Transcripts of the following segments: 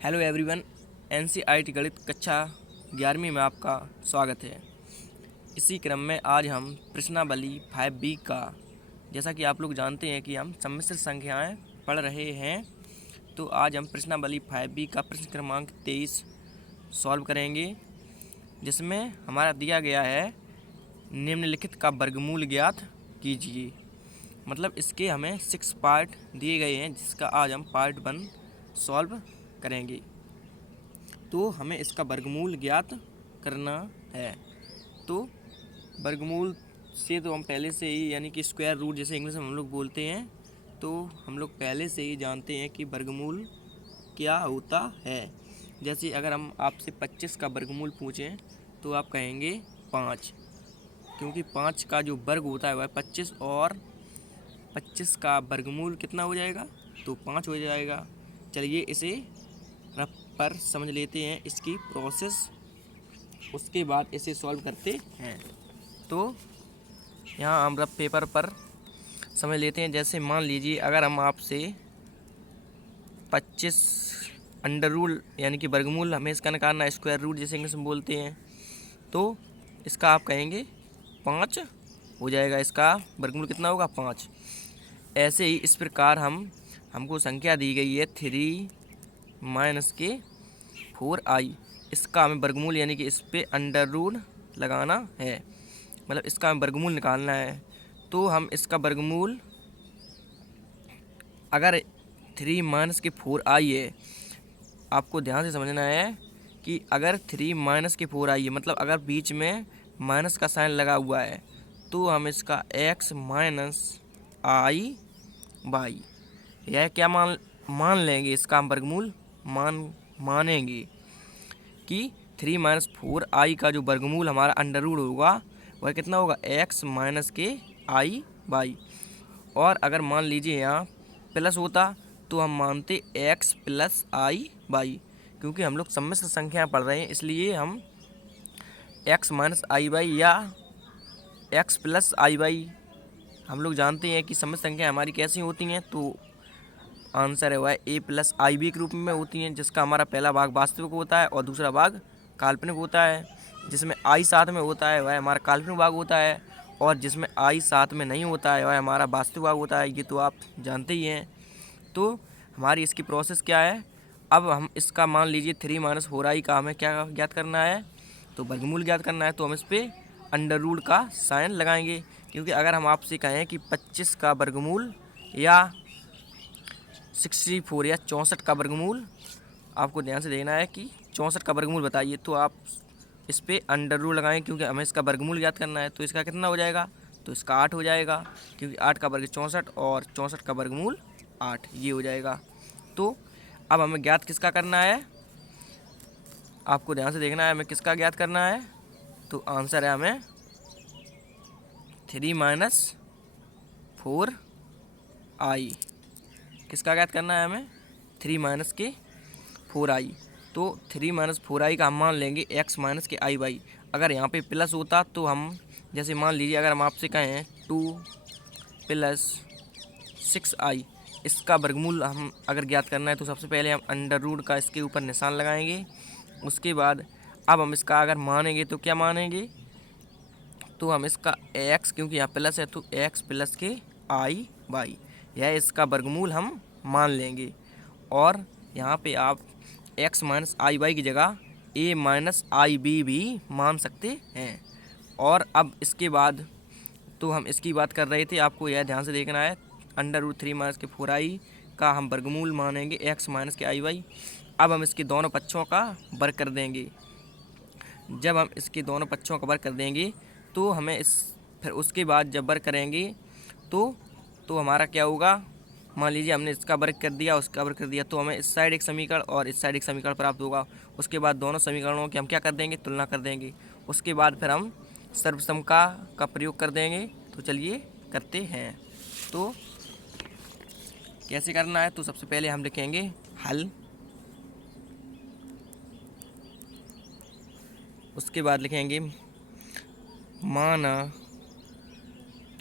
Hello everyone. NCERT गणित कक्षा 11वीं में आपका स्वागत है। इसी क्रम में आज हम प्रश्नावली 5B का, जैसा कि आप लोग जानते हैं कि हम सम्मिश्र संख्याएं पढ़ रहे हैं, तो आज हम प्रश्नावली 5B का प्रश्न क्रमांक 23 सॉल्व करेंगे, जिसमें हमारा दिया गया है निम्नलिखित का वर्गमूल ज्ञात कीजिए। मतलब इसके हमें 6 पार्ट दिए गए हैं, जिसका आज हम पार्ट 1 सॉल्व करेंगे। तो हमें इसका वर्गमूल ज्ञात करना है। तो वर्गमूल से तो हम पहले से ही, यानी कि स्क्वायर रूट जैसे इंग्लिश में हम लोग बोलते हैं, तो हम लोग पहले से ही जानते हैं कि वर्गमूल क्या होता है। जैसे अगर हम आपसे 25 का वर्गमूल पूछें तो आप कहेंगे 5, क्योंकि 5 का जो वर्ग होता है वह 25, और 25 का वर्गमूल कितना हो जाएगा, तो 5 हो जाएगा। चलिए इसे रफ पर समझ लेते हैं, इसकी प्रोसेस, उसके बाद इसे सॉल्व करते हैं। तो यहाँ हम रफ पेपर पर समझ लेते हैं। जैसे मान लीजिए अगर हम आपसे 25 अंडर रूल यानी कि वर्गमूल हमें इसका निकालना है, स्क्वायर रूट जैसे इंग्लिश में बोलते हैं, तो इसका आप कहेंगे 5 हो जाएगा। इसका वर्गमूल कितना होगा, 5। ऐसे ही इस प्रकार हमको संख्या दी गई है 3 माइनस के 4i, इसका हमें वर्गमूल यानी कि इस पे अंडर रूट लगाना है, मतलब इसका हमें वर्गमूल निकालना है। तो हम इसका वर्गमूल, अगर 3 माइनस के 4i है, आपको ध्यान से समझना है कि अगर 3 माइनस के 4i है, मतलब अगर बीच में माइनस का साइन लगा हुआ है, तो हम इसका x माइनस आई बाई, यह क्या मान लेंगे, इसका हम वर्गमूल मानेंगे कि 3 माइनस 4i का जो वर्गमूल हमारा अंडर रूट होगा वह कितना होगा, x माइनस के आई बाई। और अगर मान लीजिए यहाँ प्लस होता तो हम मानते x प्लस आई बाई, क्योंकि हम लोग सम्मिश्र संख्या पढ़ रहे हैं, इसलिए हम x माइनस आई बाई या x प्लस आई बाई, हम लोग जानते हैं कि सम्मिश्र संख्या हमारी कैसी होती हैं, तो आंसर है वह a प्लस आई बी के रूप में होती हैं, जिसका हमारा पहला भाग वास्तविक होता है और दूसरा भाग काल्पनिक होता है। जिसमें i साथ में होता है वह हमारा काल्पनिक भाग होता है, और जिसमें i साथ में नहीं होता है वह हमारा वास्तविक भाग होता है। ये तो आप जानते ही हैं। तो हमारी इसकी प्रोसेस क्या है, अब हम इसका मान लीजिए 3 माइनस 4i का हमें क्या ज्ञात करना है, तो वर्गमूल ज्ञात करना है। तो हम इस पर अंडर रूट का साइन लगाएंगे, क्योंकि अगर हम आपसे कहें कि 25 का वर्गमूल या 64 या 64 का वर्गमूल, आपको ध्यान से देखना है कि 64 का वर्गमूल बताइए, तो आप इस पर अंडर रूट लगाएं, क्योंकि हमें इसका वर्गमूल याद करना है। तो इसका कितना हो जाएगा, तो इसका 8 हो जाएगा, क्योंकि 8 का वर्ग 64 और 64 का वर्गमूल 8, ये हो जाएगा। तो अब हमें ज्ञात किसका करना है, आपको ध्यान से देखना है हमें किसका ज्ञात करना है। तो आंसर है हमें 3 माइनस 4i, किसका ज्ञात करना है हमें, 3 माइनस के 4i। तो 3 माइनस 4i का हम मान लेंगे x माइनस के आई बाई। अगर यहाँ पे प्लस होता तो हम, जैसे मान लीजिए अगर हम आपसे कहें 2 प्लस 6i, इसका वर्गमूल हम अगर ज्ञात करना है, तो सबसे पहले हम अंडर रूट का इसके ऊपर निशान लगाएंगे। उसके बाद अब हम इसका अगर मानेंगे तो क्या मानेंगे, तो हम इसका x, क्योंकि यहाँ प्लस है तो x प्लस के आई बाई, यह इसका वर्गमूल हम मान लेंगे। और यहाँ पे आप x माइनस आई बाई की जगह a माइनस आई बी भी मान सकते हैं। और अब इसके बाद, तो हम इसकी बात कर रहे थे, आपको यह ध्यान से देखना है, अंडर रूट 3 माइनस के 4i का हम वर्गमूल मानेंगे x माइनस के आई बाई। अब हम इसके दोनों पक्षों का वर्ग कर देंगे। जब हम इसके दोनों पक्षों का वर्ग कर देंगे, तो हमें फिर उसके बाद जब वर्ग करेंगे तो हमारा क्या होगा, मान लीजिए हमने इसका वर्ग कर दिया, उसका वर्ग कर दिया, तो हमें इस साइड एक समीकरण और इस साइड एक समीकरण प्राप्त होगा। उसके बाद दोनों समीकरणों की हम क्या कर देंगे, तुलना कर देंगे। उसके बाद फिर हम सर्वसम्मता का प्रयोग कर देंगे। तो चलिए करते हैं। तो कैसे करना है, तो सबसे पहले हम लिखेंगे हल, उसके बाद लिखेंगे माना,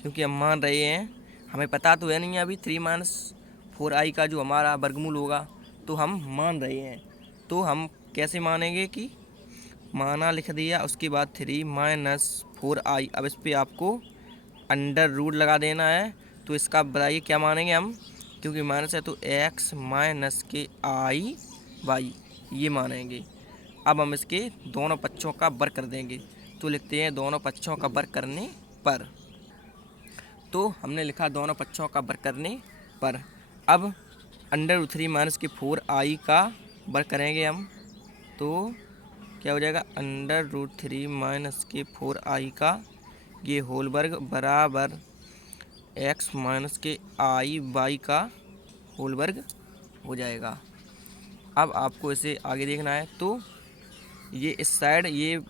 क्योंकि हम मान रहे हैं, हमें पता तो है नहीं अभी 3 माइनस 4i का जो हमारा वर्गमूल होगा, तो हम मान रहे हैं। तो हम कैसे मानेंगे कि माना लिख दिया, उसके बाद 3 माइनस 4i। अब इस पर आपको अंडर रूट लगा देना है। तो इसका बताइए क्या मानेंगे हम, क्योंकि माइनस है तो x माइनस के आई वाई ये मानेंगे। अब हम इसके दोनों पक्षों का वर्ग कर देंगे। तो लिखते हैं दोनों पक्षों का वर्ग करने पर। तो हमने लिखा दोनों पक्षों का वर्ग करने पर। अब अंडर रूट 3 माइनस के 4i का वर्ग करेंगे हम। तो क्या हो जाएगा, अंडर रूट 3 माइनस के 4i का ये होल वर्ग बराबर x माइनस के आई वाई का होल वर्ग हो जाएगा। अब आपको इसे आगे देखना है। तो ये इस साइड ये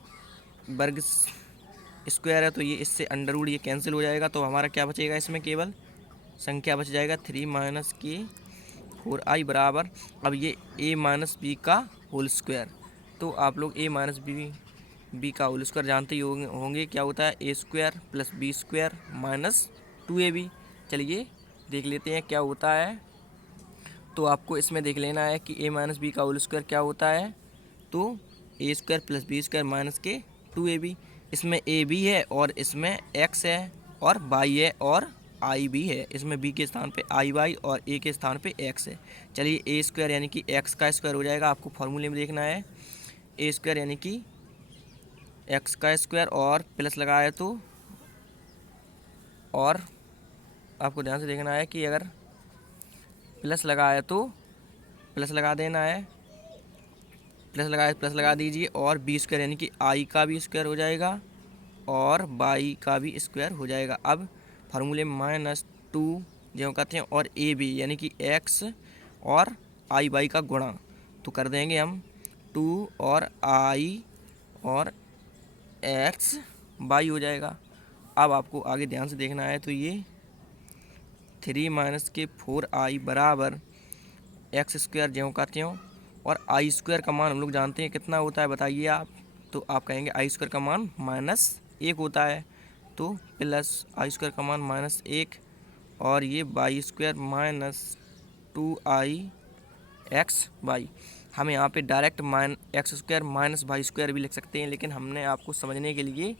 वर्ग स्क्वायर है, तो ये इससे अंडर रूट ये कैंसिल हो जाएगा। तो हमारा क्या बचेगा, इसमें केवल संख्या बच जाएगा 3 माइनस के 4i बराबर। अब ये a माइनस बी का होल स्क्वायर। तो आप लोग a माइनस बी का होल स्क्वायर जानते ही होंगे क्या होता है, a square plus B square minus 2ab। चलिए देख लेते हैं क्या होता है। तो आपको इसमें देख लेना है कि a माइनस बी का होल स्क्वायर क्या होता है। तो a square plus B square minus के 2ab। इसमें a भी है और इसमें x है और y है और i भी है। इसमें b के स्थान पे i y और a के स्थान पे x है। चलिए a स्क्वायर यानी कि x का स्क्वायर हो जाएगा। आपको फॉर्मूले में देखना है a स्क्वायर यानी कि x का स्क्वायर और प्लस लगाया तो, और आपको ध्यान से देखना है कि अगर प्लस लगाया तो प्लस लगा देना है, प्लस लगा दीजिए। और बी स्क्वायर यानी कि आई का भी स्क्वायर हो जाएगा और बाई का भी स्क्वायर हो जाएगा। अब फार्मूले में -2 जो कहते हैं और ए बी यानी कि एक्स और आई बाई का गुणा। तो कर देंगे हम 2 और आई और एक्स बाई हो जाएगा। अब आपको आगे ध्यान से देखना है। तो ये 3 माइनस के 4i बराबर एक्स स्क्वायर जो कहते हो, और आई स्क्वायर का मान हम लोग जानते हैं कितना होता है, बताइए आप। तो आप कहेंगे आई स्क्वायर का मान -1 होता है। तो प्लस आई स्क्वायर का मान -1 और ये by square -2i x by. हम यहाँ पे direct X square minus Y square भी लिख सकते हैं, लेकिन हमने आपको समझने के लिए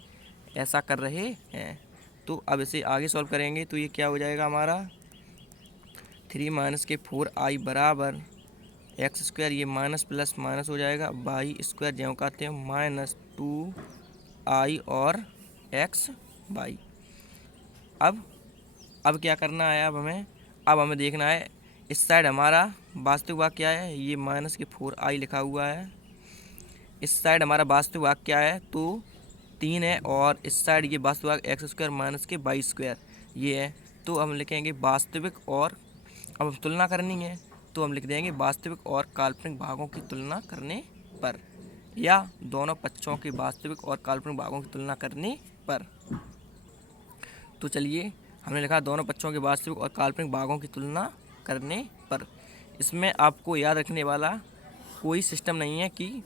ऐसा कर रहे हैं। तो अब इसे आगे सॉल्व करेंगे। तो ये क्या हो जाएगा हमारा 3 माइनस के 4i बराबर एक्स स्क्वायर, ये माइनस प्लस माइनस हो जाएगा, बाई स्क्वायर जो कहते हैं -2i और एक्स बाई। अब क्या करना है, अब हमें देखना है इस साइड हमारा वास्तविक भाग क्या है। ये माइनस के 4i लिखा हुआ है। इस साइड हमारा वास्तविक भाग क्या है, तो 3 है, और इस साइड ये वास्तविक भाग एक्स स्क्वायर माइनस के बाई स्क्वायर ये है। तो हम लिखेंगे वास्तविक और, अब हम तुलना करनी है तो हम लिख देंगे वास्तविक और काल्पनिक भागों की तुलना करने पर, या दोनों पक्षों के वास्तविक और काल्पनिक भागों की तुलना करने पर। तो चलिए हमने लिखा दोनों पक्षों के वास्तविक और काल्पनिक भागों की तुलना करने पर। इसमें आपको याद रखने वाला कोई सिस्टम नहीं है कि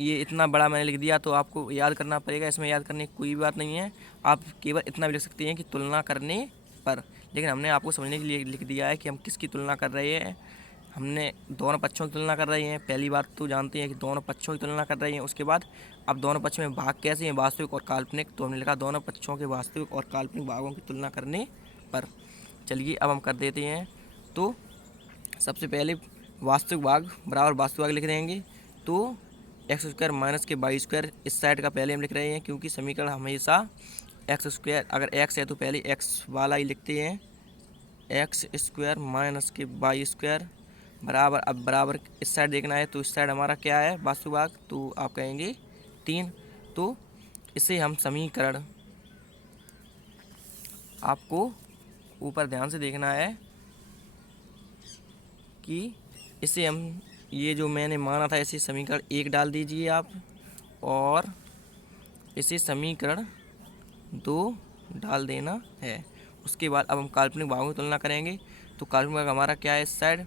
ये इतना बड़ा मैंने लिख दिया तो आपको याद करना पड़ेगा। इसमें याद करने की कोई बात नहीं है। आप केवल इतना भी लिख सकते हैं कि तुलना करने पर, लेकिन हमने आपको समझने के लिए लिख दिया है कि हम किसकी तुलना कर रहे हैं। हमने दोनों पक्षों की तुलना कर रहे हैं। पहली बात तो जानते हैं कि दोनों पक्षों की तुलना कर रहे हैं। उसके बाद अब दोनों पक्षों में भाग कैसे हैं, वास्तविक और काल्पनिक। तो हमने लिखा दोनों पक्षों के वास्तविक और काल्पनिक भागों की तुलना करने पर। चलिए अब हम कर देते हैं। तो सबसे पहले वास्तविक भाग बराबर वास्तविक भाग लिख देंगे। तो एक्स स्क्वायर माइनस के बाई स्क्वायर इस साइड का पहले हम लिख रहे हैं, क्योंकि समीकरण हमेशा एक्स स्क्वायर, अगर एक्स है तो पहले एक्स वाला ही लिखते हैं। एक्स स्क्वायर माइनस के बाई स्क्वायर बराबर, अब बराबर इस साइड देखना है। तो इस साइड हमारा क्या है वास्तविक भाग, तो आप कहेंगे 3। तो इसे हम समीकरण, आपको ऊपर ध्यान से देखना है कि इसे हम, ये जो मैंने माना था इसे समीकरण 1 डाल दीजिए आप, और इसे समीकरण 2 डाल देना है। उसके बाद अब हम काल्पनिक भागों की तुलना करेंगे। तो काल्पनिक भाग हमारा क्या है इस साइड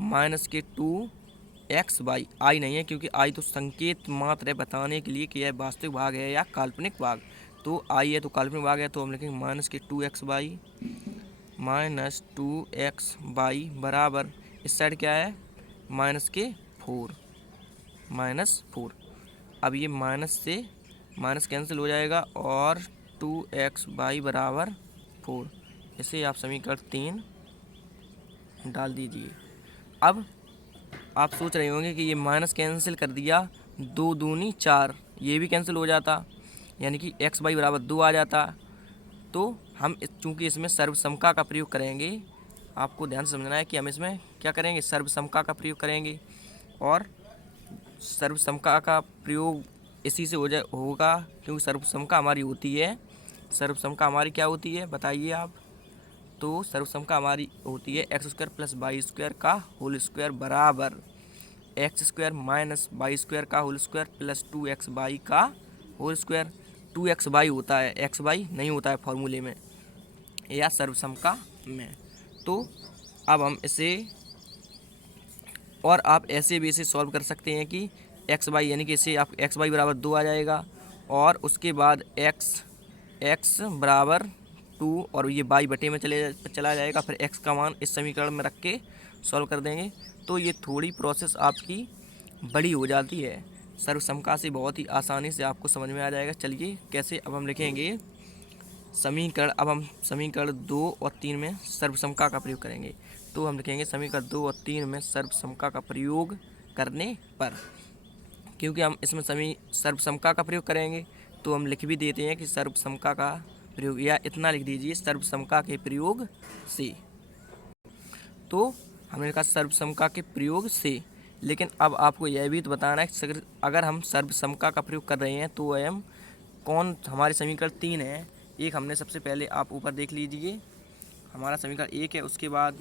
माइनस के 2x बाई, आई नहीं है क्योंकि आई तो संकेत मात्र है बताने के लिए कि यह वास्तविक भाग है या काल्पनिक भाग। तो आई है तो काल्पनिक भाग है, तो हम लिखेंगे माइनस के 2x बाई -2x बाई बराबर इस साइड क्या है -4। -4। अब ये माइनस से माइनस कैंसिल हो जाएगा और 2xy बराबर 4। इसे आप समीकरण 3 डाल दीजिए। अब आप सोच रहे होंगे कि ये माइनस कैंसिल कर दिया, 2 दूनी 4, ये भी कैंसिल हो जाता, यानी कि xy बराबर 2 आ जाता। तो हम चूँकि इसमें सर्वसमका का प्रयोग करेंगे, आपको ध्यान से समझना है कि हम इसमें क्या करेंगे, सर्वसमका का प्रयोग करेंगे। और सर्वसमका का प्रयोग इसी से होगा, क्योंकि सर्वसमका हमारी होती है, सर्वसमका हमारी क्या होती है बताइए आप। तो सर्वसमका हमारी होती है x² + y² का होल स्क्वायर बराबर x² - y² का होल स्क्वायर प्लस 2xy का होल स्क्वायर। 2xy होता है, xy नहीं होता है फॉर्मूले में या सर्वसमका में। तो अब हम इसे, और आप ऐसे भी इसे सॉल्व कर सकते हैं कि xy यानी कि इसे आप xy बराबर 2 आ जाएगा और उसके बाद x बराबर 2 और ये y बटे में चला जाएगा। फिर x का मान इस समीकरण में रख के सॉल्व कर देंगे। तो ये थोड़ी प्रोसेस आपकी बड़ी हो जाती है, सर्वसमका से बहुत ही आसानी से आपको समझ में आ जाएगा। चलिए कैसे, अब हम लिखेंगे समीकरण। अब हम समीकरण 2 और 3 में सर्वसमका का प्रयोग करेंगे। तो हम लिखेंगे समीकरण 2 और 3 में सर्वसमका का प्रयोग करने पर, क्योंकि हम इसमें सर्वसमका का प्रयोग करेंगे तो हम लिख भी देते हैं कि सर्वसमका का प्रयोग, या इतना लिख दीजिए सर्वसमका के प्रयोग से। तो हमने लिखा सर्वसमका के प्रयोग से। लेकिन अब आपको यह भी तो बताना है कि अगर हम सर्वसमका का प्रयोग कर रहे हैं तो हम कौन, हमारे समीकरण 3 है, एक हमने सबसे पहले आप ऊपर देख लीजिए, हमारा समीकरण 1 है, उसके बाद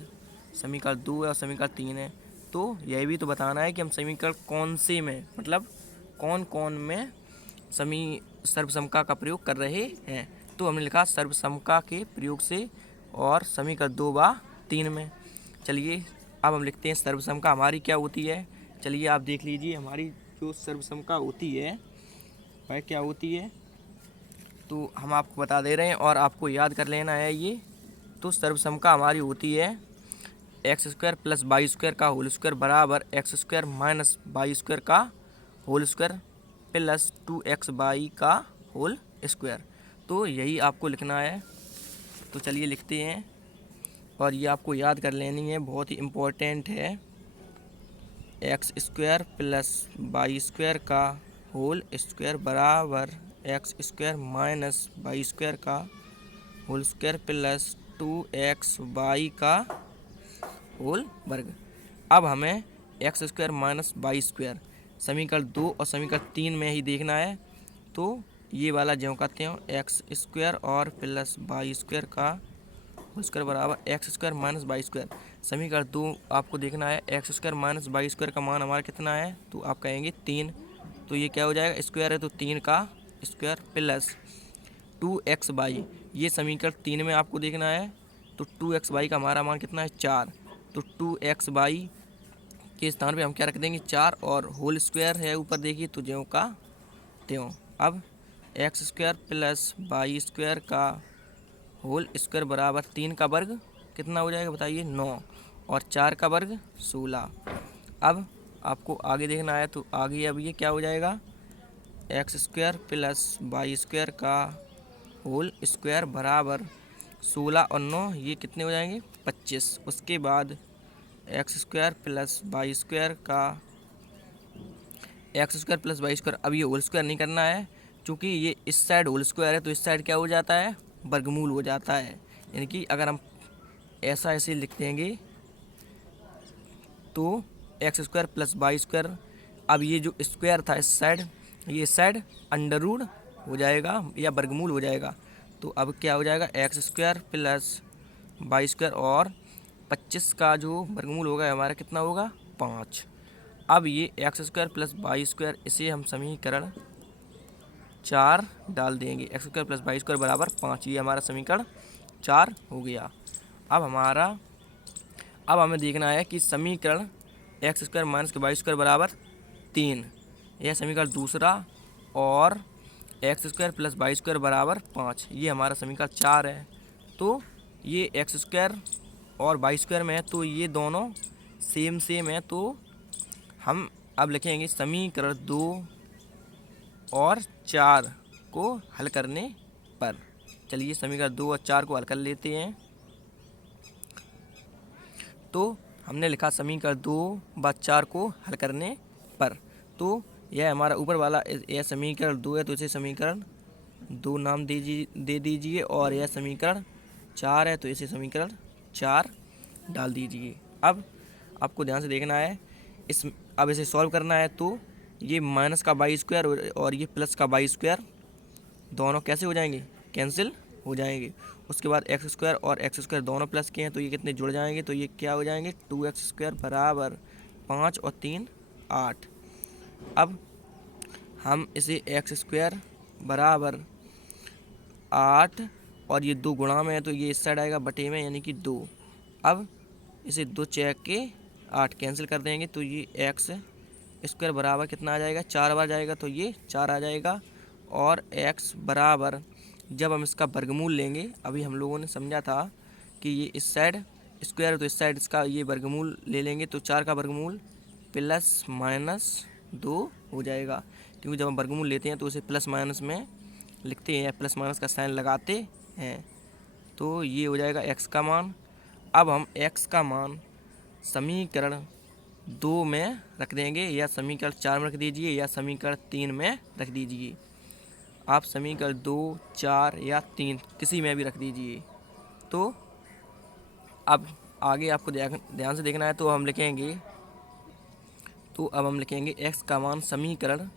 समीकरण 2 है और समीकरण 3 है। तो यह भी तो बताना है कि हम समीकरण कौन से में, मतलब कौन कौन में सर्वसमका का प्रयोग कर रहे हैं। तो हमने लिखा सर्वसमका के प्रयोग से और समीकरण 2 व 3 में। चलिए अब हम लिखते हैं सर्वसमका हमारी क्या होती है। चलिए आप देख लीजिए हमारी जो सर्वसमका होती है वह क्या होती है, तो हम आपको बता दे रहे हैं और आपको याद कर लेना है ये। तो सर्वसमका हमारी होती है x² + y² का होल स्क्वायर बराबर x² - y² का होल स्क्वायर प्लस 2xy का होल स्क्वायर। तो यही आपको लिखना है। तो चलिए लिखते हैं, और ये आपको याद कर लेनी है, बहुत ही इम्पोर्टेंट है। x² + y² का होल स्क्वायर बराबर x² - y² का होल स्क्वायर प्लस 2xy का होल वर्ग। अब हमें x² - y² समीकरण 2 और समीकरण 3 में ही देखना है। तो ये वाला ज्यों का त्यों x² और प्लस y² का होल स्क्वायर बराबर x² - y²। समीकरण 2 आपको देखना है, x² - y² का मान हमारा कितना है, तो आप कहेंगे 3। तो ये क्या हो जाएगा, स्क्वायर है तो 3 का स्क्वायर प्लस 2xy, ये समीकरण 3 में आपको देखना है। तो 2xy का हमारा मान कितना है, 4। तो 2xy के स्थान पे हम क्या रख देंगे, 4, और होल स्क्वायर है ऊपर देखिए तो ज्यों का त्यों। अब x² + y² का होल स्क्वायर बराबर 3 का वर्ग कितना हो जाएगा बताइए, 9, और 4 का वर्ग 16। अब आपको आगे देखना है, तो आगे अब ये क्या हो जाएगा, x² + y² का होल स्क्वायर बराबर 16 और 9, ये कितने हो जाएंगे, 25। उसके बाद x² + y² का x² + y², अब ये होल स्क्वायर नहीं करना है, क्योंकि ये इस साइड होल स्क्वायर है तो इस साइड क्या हो जाता है, वर्गमूल हो जाता है। यानी कि अगर हम ऐसे लिख देंगे तो x² + y², अब ये जो स्क्वायर था इस साइड, ये साइड अंडर रूट हो जाएगा या वर्गमूल हो जाएगा। तो अब क्या हो जाएगा, x² + y² और 25 का जो वर्गमूल होगा हमारा कितना होगा, 5। अब ये x² + y², इसे हम समीकरण 4 डाल देंगे, x² + y² बराबर 5, ये हमारा समीकरण 4 हो गया। अब हमें देखना है कि समीकरण x² - y² बराबर 3, यह समीकरण दूसरा, और x² + y² बराबर 5, ये हमारा समीकरण 4 है। तो ये x² और y² में है, तो ये दोनों सेम है, तो हम अब लिखेंगे समीकरण 2 और 4 को हल करने पर। चलिए समीकरण 2 और 4 को हल कर लेते हैं। तो हमने लिखा समीकरण 2 व 4 को हल करने पर। तो यह हमारा ऊपर वाला यह समीकरण 2 है, तो इसे समीकरण 2 नाम दे दीजिए, और यह समीकरण 4 है तो इसे समीकरण 4 डाल दीजिए। अब आपको ध्यान से देखना है, अब इसे सॉल्व करना है। तो ये माइनस का वाई स्क्वायर और ये प्लस का वाई स्क्वायर दोनों कैसे हो जाएंगे, कैंसिल हो जाएंगे। उसके बाद एक्स स्क्वायर और एक्स स्क्वायर दोनों प्लस के हैं तो ये कितने जुड़ जाएंगे, तो ये क्या हो जाएंगे 2x स्क्वायर बराबर 5 और 3 8। अब हम इसे एक्स स्क्वायर बराबर 8 और ये 2 गुणा में है तो ये इस साइड आएगा बटे में, यानी कि 2। अब इसे 2 चेक के 8 कैंसिल कर देंगे तो ये एक्स स्क्वायर बराबर कितना आ जाएगा, 4 बार जाएगा तो ये 4 आ जाएगा। और x बराबर जब हम इसका वर्गमूल लेंगे, अभी हम लोगों ने समझा था कि ये इस साइड स्क्वायर तो इस साइड इसका ये वर्गमूल ले लेंगे तो 4 का वर्गमूल प्लस माइनस 2 हो जाएगा, क्योंकि जब हम वर्गमूल लेते हैं तो उसे प्लस माइनस में लिखते हैं, प्लस माइनस का साइन लगाते हैं। तो ये हो जाएगा x का मान। अब हम x का मान समीकरण 2 में रख देंगे, या समीकरण 4 में रख दीजिए, या समीकरण 3 में रख दीजिए। आप समीकरण 2, 4 या 3 किसी में भी रख दीजिए। तो अब आगे आपको ध्यान से देखना है। तो हम लिखेंगे, तो अब हम लिखेंगे x का मान समीकरण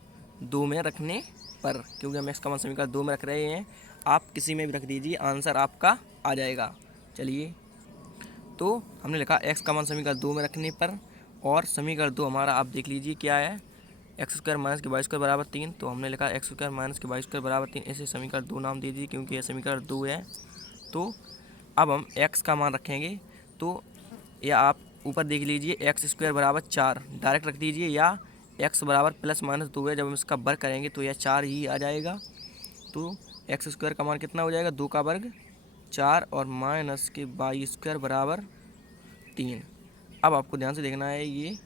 2 में रखने पर, क्योंकि हम x का मान समीकरण 2 में रख रहे हैं। आप किसी में भी रख दीजिए, आंसर आपका आ जाएगा। चलिए, तो हमने लिखा x का मान समीकरण 2 में रखने पर, और समीकरण 2 हमारा आप देख लीजिए क्या है, एक्स स्क्वायर माइनस के वाई स्क्वायर बराबर 3। तो हमने लिखा एक्स स्क्वायर माइनस के वाई स्क्वायर बराबर 3, इसे समीकरण 2 नाम दे दीजिए क्योंकि यह समीकरण 2 है। तो अब हम x का मान रखेंगे, तो या आप ऊपर देख लीजिए एक्स स्क्वायर बराबर 4 डायरेक्ट रख दीजिए, या x बराबर प्लस माइनस 2 है, जब हम इसका वर्ग करेंगे तो यह 4 ही आ जाएगा। तो एक्स स्क्वायर का मान कितना हो जाएगा, 2 का वर्ग 4 और माइनस के वाई स्क्वायर बराबर 3। अब आपको ध्यान से देखना है, ये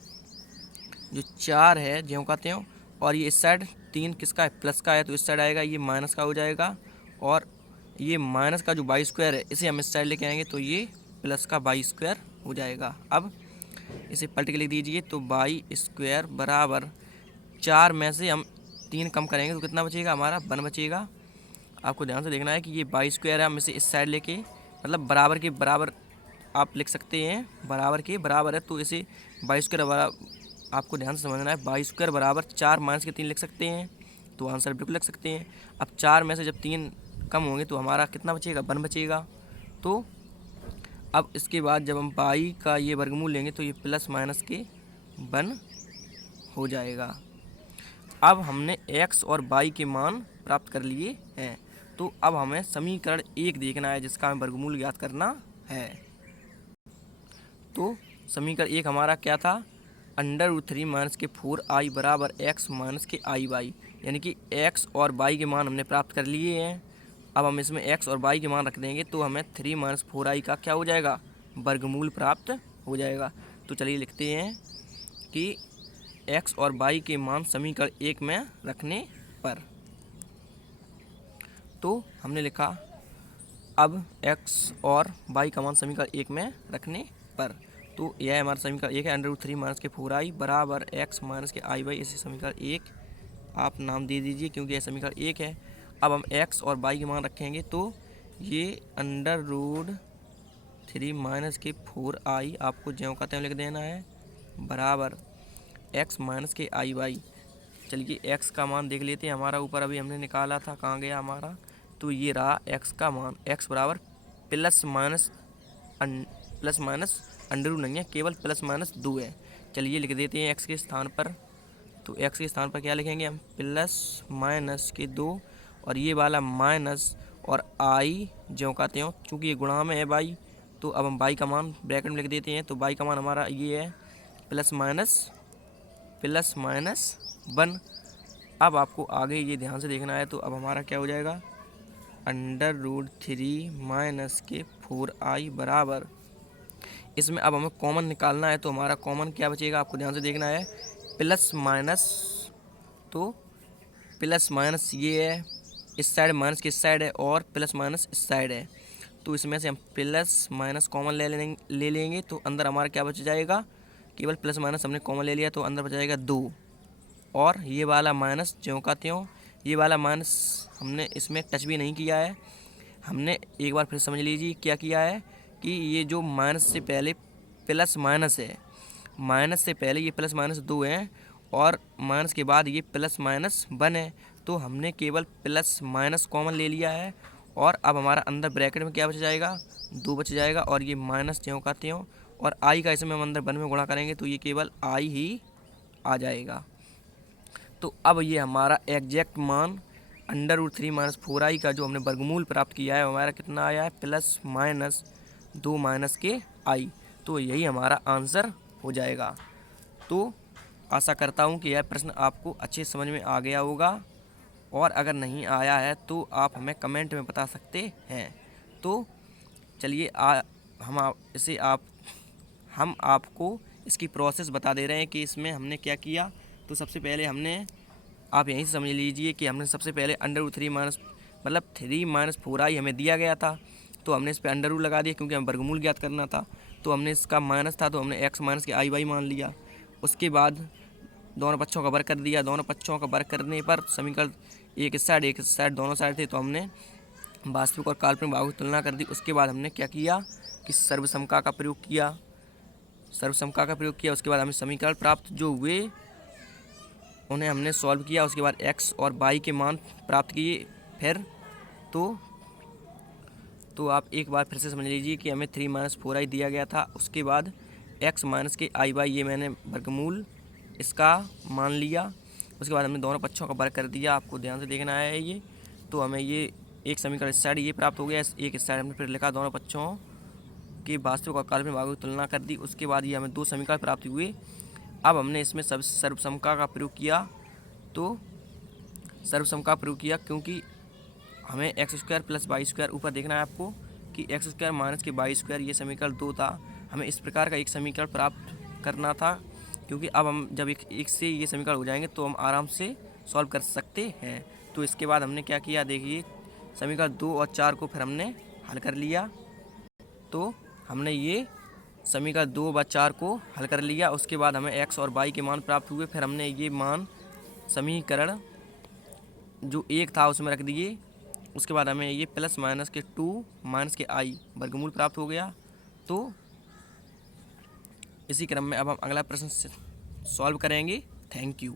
जो 4 है ज्यों का त्यों, और ये इस साइड 3 किसका है, प्लस का है, तो इस साइड आएगा ये माइनस का हो जाएगा। और ये माइनस का जो वाई स्क्वायर है इसे हम इस साइड लेके आएंगे तो ये प्लस का वाई स्क्वायर हो जाएगा। अब इसे पलट के लिख दीजिए, तो वाई स्क्वायर बराबर 4 में से हम 3 कम करेंगे तो कितना बचेगा, हमारा 1 बचेगा। आपको ध्यान से देखना है कि ये वाई स्क्वायर है, हम इसे इस साइड लेके, मतलब बराबर के बराबर आप लिख सकते हैं, बराबर के बराबर है तो इसे वाई स्क्वायर बराबर, आपको ध्यान से समझना है, वाई स्क्वायर बराबर 4 माइनस के 3 लिख सकते हैं, तो आंसर बिल्कुल लिख सकते हैं। अब 4 में से जब 3 कम होंगे तो हमारा कितना बचेगा, 1 बचेगा। तो अब इसके बाद जब हम वाई का ये वर्गमूल लेंगे तो ये प्लस माइनस के 1 हो जाएगा। अब हमने x और y के मान प्राप्त कर लिए हैं, तो अब हमें समीकरण 1 देखना है जिसका हमें वर्गमूल ज्ञात करना है। तो समीकरण 1 हमारा क्या था, √3 माइनस के 4i बराबर x माइनस के आई वाई, यानी कि x और y के मान हमने प्राप्त कर लिए हैं। अब हम इसमें x और y के मान रख देंगे तो हमें 3 माइनस 4i का क्या हो जाएगा, वर्गमूल प्राप्त हो जाएगा। तो चलिए लिखते हैं कि x और y के मान समीकरण 1 में रखने पर। तो हमने लिखा अब x और y का मान समीकरण 1 में रखने पर, तो यह हमारा समीकरण 1 है, √3 माइनस के 4i बराबर x माइनस के आई वाई, इसे समीकरण 1 आप नाम दे दीजिए क्योंकि यह समीकरण 1 है। अब हम x और y के मान रखेंगे तो ये √3 माइनस के 4i आपको ज्यों का त्यों लिख देना है बराबर x माइनस के आई वाई। चलिए x का मान देख लेते हैं, हमारा ऊपर अभी हमने निकाला था, कहाँ गया हमारा, तो ये रहा x का मान, x बराबर प्लस माइनस अंडर रूट नहीं है, केवल प्लस माइनस 2 है। चलिए लिख देते हैं x के स्थान पर, तो x के स्थान पर क्या लिखेंगे हम, प्लस माइनस के 2 और ये वाला माइनस और i ज्यों का त्यों, चूँकि ये गुणा में है y, तो अब हम y का मान ब्रैकेट में लिख देते हैं। तो y का मान हमारा ये है प्लस माइनस 1। अब आपको आगे ये ध्यान से देखना है, तो अब हमारा क्या हो जाएगा, √3 माइनस के 4i बराबर, इसमें अब हमें कॉमन निकालना है, तो हमारा कॉमन क्या बचेगा, आपको ध्यान से देखना है, प्लस माइनस, तो प्लस माइनस ये है इस साइड, माइनस की इस साइड है, और प्लस माइनस इस साइड है। तो इसमें से हम प्लस माइनस कॉमन ले लेंगे तो अंदर हमारा क्या बच जाएगा, केवल प्लस माइनस हमने कॉमन ले लिया तो अंदर बच जाएगा 2, और ये वाला माइनस ज्यों का त्यों, ये वाला माइनस हमने इसमें टच भी नहीं किया है। हमने एक बार फिर समझ लीजिए क्या किया है कि ये जो माइनस से पहले प्लस माइनस है, माइनस से पहले ये प्लस माइनस 2 है, और माइनस के बाद ये प्लस माइनस 1 है, तो हमने केवल प्लस माइनस कॉमन ले लिया है, और अब हमारा अंदर ब्रैकेट में क्या बच जाएगा, 2 बच जाएगा, और ये माइनस त्यों का त्यों, और आई का इसमें हम अंदर 1 में गुणा करेंगे तो ये केवल आई ही आ जाएगा। तो अब ये हमारा एग्जैक्ट मान √3 माइनस 4i का जो हमने वर्गमूल प्राप्त किया है हमारा कितना आया है, प्लस माइनस 2 माइनस के आई। तो यही हमारा आंसर हो जाएगा। तो आशा करता हूँ कि यह प्रश्न आपको अच्छे समझ में आ गया होगा, और अगर नहीं आया है तो आप हमें कमेंट में बता सकते हैं। तो चलिए हम आपको इसकी प्रोसेस बता दे रहे हैं कि इसमें हमने क्या किया। तो सबसे पहले आप यहीं से समझ लीजिए कि हमने सबसे पहले √3 माइनस मतलब 3 माइनस 4i हमें दिया गया था, तो हमने इस पर अंडर रूट लगा दिया क्योंकि हमें वर्गमूल ज्ञात करना था। तो हमने इसका माइनस था तो हमने x माइनस के आई बाई मान लिया। उसके बाद दोनों पक्षों का वर्ग कर दिया। दोनों पक्षों का वर्ग करने पर समीकरण एक इस साइड दोनों साइड थे, तो हमने वास्तविक और काल्पनिक भागों की तुलना कर दी। उसके बाद हमने क्या किया कि सर्वसमका का प्रयोग किया, उसके बाद हमें समीकरण प्राप्त जो हुए उन्हें हमने सॉल्व किया। उसके बाद x और y के मान प्राप्त किए। फिर तो आप एक बार फिर से समझ लीजिए कि हमें 3 माइनस 4i दिया गया था। उसके बाद x माइनस के आई बाई ये मैंने वर्गमूल इसका मान लिया। उसके बाद हमने दोनों पक्षों का वर्ग कर दिया। आपको ध्यान से देखना है ये। तो हमें ये एक समीकरण इस साइड ये प्राप्त हो गया, एक इस साइड हमने फिर लिखा, दोनों पक्षों के वास्तविक और काल्पनिक भागों की तुलना कर दी। उसके बाद ये हमें 2 समीकरण प्राप्त हुए। अब हमने इसमें सर्वसमका का प्रयोग किया। तो सर्वसमका प्रयोग किया क्योंकि हमें x² प्लस y² ऊपर देखना है आपको कि x² माइनस के y² ये समीकरण 2 था। हमें इस प्रकार का एक समीकरण प्राप्त करना था, क्योंकि अब हम जब एक से ये समीकरण हो जाएंगे तो हम आराम से सॉल्व कर सकते हैं। तो इसके बाद हमने क्या किया, देखिए समीकरण 2 और 4 को फिर हमने हल कर लिया। तो हमने ये समीकरण 2 व 4 को हल कर लिया। उसके बाद हमें x और y के मान प्राप्त हुए। फिर हमने ये मान समीकरण जो 1 था उसमें रख दिए। उसके बाद हमें ये प्लस माइनस के 2 माइनस के i वर्गमूल प्राप्त हो गया। तो इसी क्रम में अब हम अगला प्रश्न सॉल्व करेंगे। Thank you.